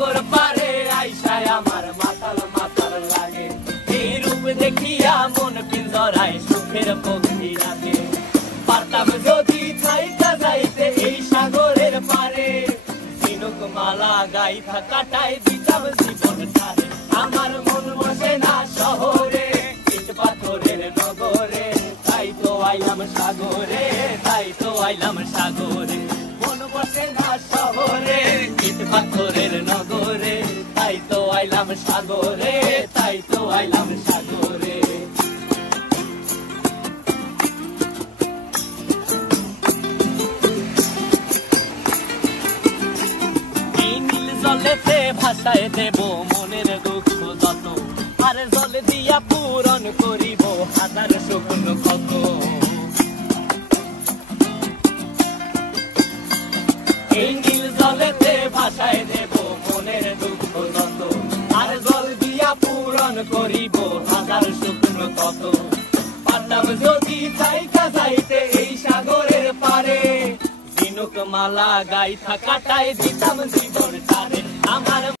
সাগর পারে আইসায় আমার মাতাল মাতাল লাগে। এই রূপ দেখিয়া মন পিঞ্জরায় সুখের পক্ষী রাখে। পারতাম যদি থাইকা যাইতে এই সাগরের পারে, ঝিনুক মালা গাইথা কাটাই দিতাম জীবন ধারে। আমার মন বসে না শহরে, ইট পাথরের নগরে, তাই তো আইলাম সাগরে, তাই তো আইলাম সাগরে। মন বসে না শহরে, ইট পাথরের নগরে, তাই তো আইলাম সাগরে, তাই তো আইলাম সাগরে। জলেতে ভাসায় দেব মনের দুঃখ যত, আর জল দিয়া পূরণ করিব হাজার শুকনো ক্ষত। এই নীল জলেতে ভাসায় দেব মনের দুঃখ যত, আর জল দিয়া পূরণ করিব হাজার শুকনো ক্ষত। পারতাম যদি থাইকা যাইতে এই সাগরের পারে, ঝিনুক মালা গাইথা কাটাই দিতাম জীবন